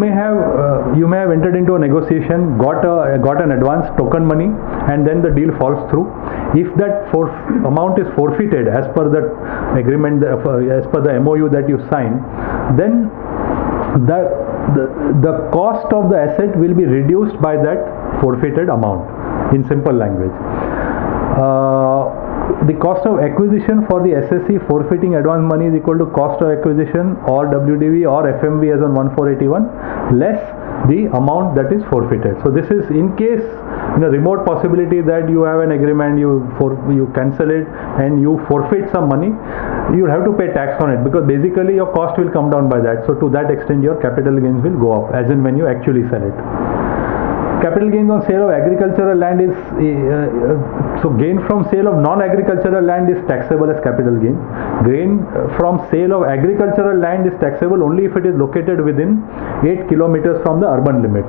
you may have entered into a negotiation, got an advance token money, and then the deal falls through. If that amount is forfeited as per the agreement, as per the MOU that you signed, then the cost of the asset will be reduced by that forfeited amount, in simple language. The cost of acquisition for the SSC forfeiting advance money is equal to cost of acquisition or WDV or FMV as on 1481 less the amount that is forfeited. So this is in case, in a remote possibility that you have an agreement, you cancel it and you forfeit some money, you have to pay tax on it, because basically your cost will come down by that. So to that extent your capital gains will go up as in when you actually sell it. Capital gains on sale of agricultural land is so gain from sale of non-agricultural land is taxable as capital gain. Gain from sale of agricultural land is taxable only if it is located within 8 kilometers from the urban limits.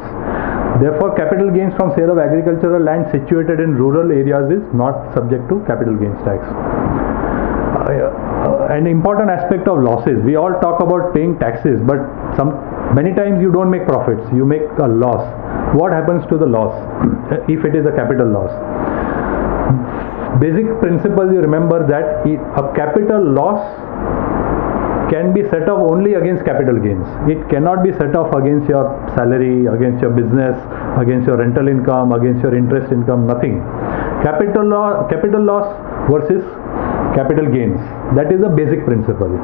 Therefore, capital gains from sale of agricultural land situated in rural areas is not subject to capital gains tax. An important aspect of losses, we all talk about paying taxes, but many times you don't make profits, you make a loss. What happens to the loss if it is a capital loss? Basic principle, you remember that a capital loss can be set off only against capital gains. It cannot be set off against your salary, against your business, against your rental income, against your interest income, nothing. Capital loss versus capital gains. That is the basic principle.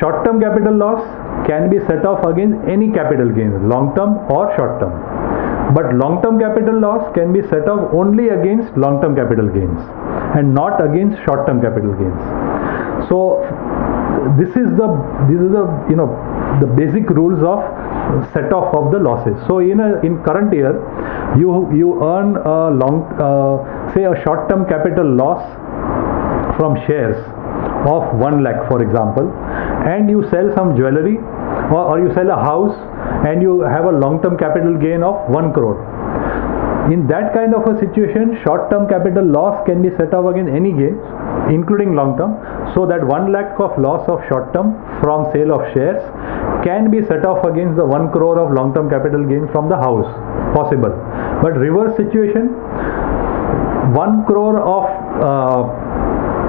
Short-term capital loss can be set off against any capital gains, long-term or short-term. But long-term capital loss can be set off only against long-term capital gains and not against short-term capital gains. So this is the basic rules of set off of the losses. So in current year, you earn say a short-term capital loss from shares of 1 lakh, for example, and you sell some jewelry or you sell a house and you have a long-term capital gain of 1 crore. In that kind of a situation, short-term capital loss can be set off against any gains, including long-term, so that 1 lakh of loss of short-term from sale of shares can be set off against the 1 crore of long-term capital gain from the house, possible. But reverse situation, 1 crore of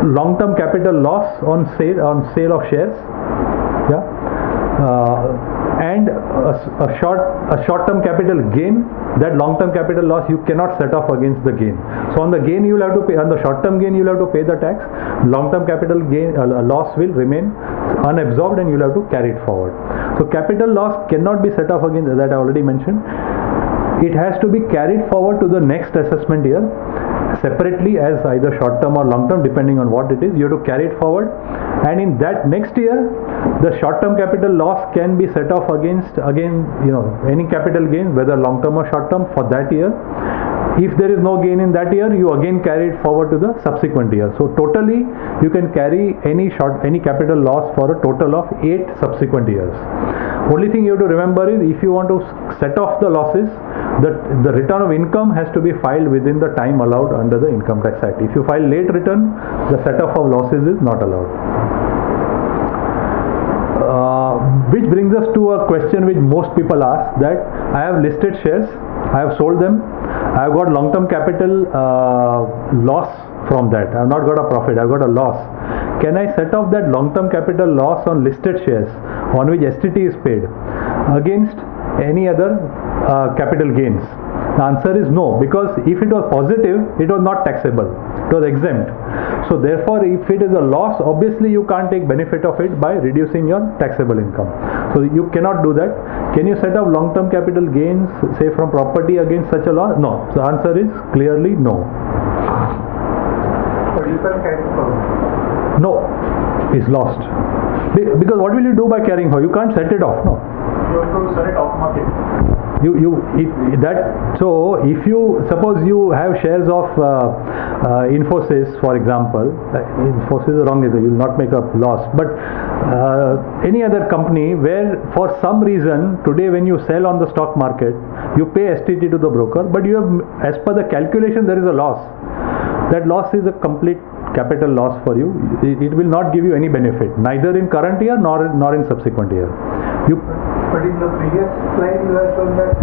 long-term capital loss on sale of shares, and a short-term capital gain, that long-term capital loss you cannot set off against the gain. So on the gain you will have to pay, on the short-term gain you will have to pay the tax. Long-term capital gain loss will remain unabsorbed and you will have to carry it forward. So capital loss cannot be set off against, that I already mentioned. It has to be carried forward to the next assessment year separately as either short-term or long-term, depending on what it is. You have to carry it forward, and in that next year the short-term capital loss can be set off against any capital gain, whether long-term or short-term, for that year. If there is no gain in that year, you again carry it forward to the subsequent year. So totally you can carry any capital loss for a total of 8 subsequent years. Only thing you have to remember is, if you want to set off the losses, the return of income has to be filed within the time allowed under the Income Tax Act. If you file late return, the set off of losses is not allowed. Which brings us to a question which most people ask, that I have listed shares, I have sold them, I have got long-term capital loss from that. I have not got a profit, I have got a loss. Can I set off that long-term capital loss on listed shares on which STT is paid against any other capital gains? The answer is no, because if it was positive, it was not taxable, it was exempt. So therefore, if it is a loss, obviously you can't take benefit of it by reducing your taxable income. So you cannot do that. Can you set off long-term capital gains, say from property, against such a loss? No. So the answer is clearly no. But you can carry forward. No, it's lost. Because what will you do by carrying forward? You can't set it off, no. You have to sell it off market. So if you suppose you have shares of Infosys, for example, Infosys is wrong, you will not make a loss, but any other company where for some reason today when you sell on the stock market, you pay STT to the broker, but you have, as per the calculation, there is a loss. That loss is a complete capital loss for you. It will not give you any benefit, neither in current year nor in subsequent year. But in the previous slide, you have shown that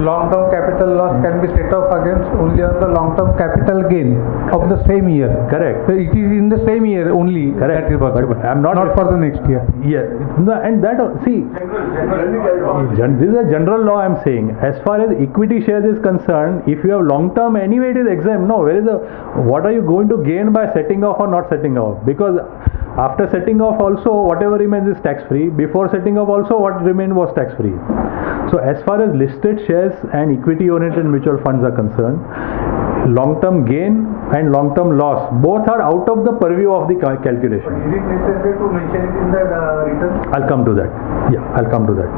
long-term capital loss can be set off against only on the long-term capital gain of the same year. Correct. So it is in the same year only. Correct. That is possible. But I'm not for the next year. Yeah, and that see, this is a general law I'm saying. As far as equity shares is concerned, if you have long term, anyway it is exempt. No, where is the what are you going to gain by setting off or not setting off? Because after setting off also whatever remains is tax free. Before setting off also what remained was tax free. So as far as listed shares and equity oriented mutual funds are concerned, long-term gain and long-term loss both are out of the purview of the calculation. Is it necessary to mention it in the return? I'll come to that. Yeah, I'll come to that.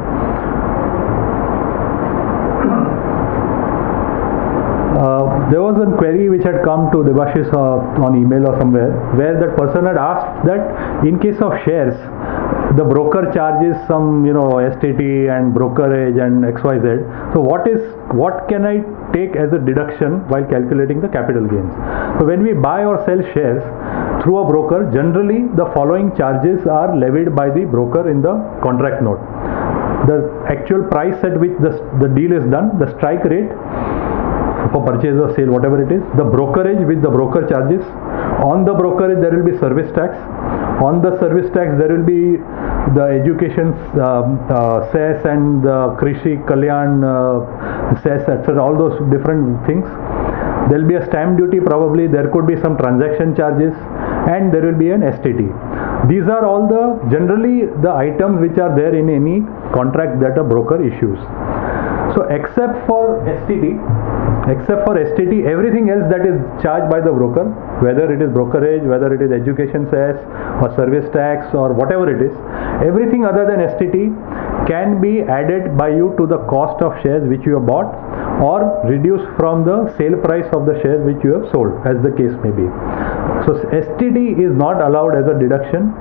There was a query which had come to Debashis on email or somewhere, where that person had asked that in case of shares, the broker charges some, STT and brokerage and XYZ. So what can I take as a deduction while calculating the capital gains? So when we buy or sell shares through a broker, generally the following charges are levied by the broker in the contract note. The actual price at which the deal is done, the strike rate for purchase or sale, whatever it is, the brokerage with the broker charges. On the brokerage there will be service tax. On the service tax there will be the education cess and the Krishi Kalyan cess, etc. All those different things. There will be a stamp duty, probably there could be some transaction charges, and there will be an STT. These are all generally the items which are there in any contract that a broker issues. So except for STT, everything else that is charged by the broker, whether it is brokerage, whether it is education cess or service tax or whatever it is, everything other than STT can be added by you to the cost of shares which you have bought or reduced from the sale price of the shares which you have sold, as the case may be. So STT is not allowed as a deduction.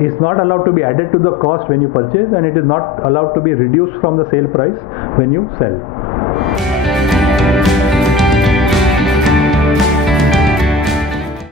Is not allowed to be added to the cost when you purchase, and it is not allowed to be reduced from the sale price when you sell.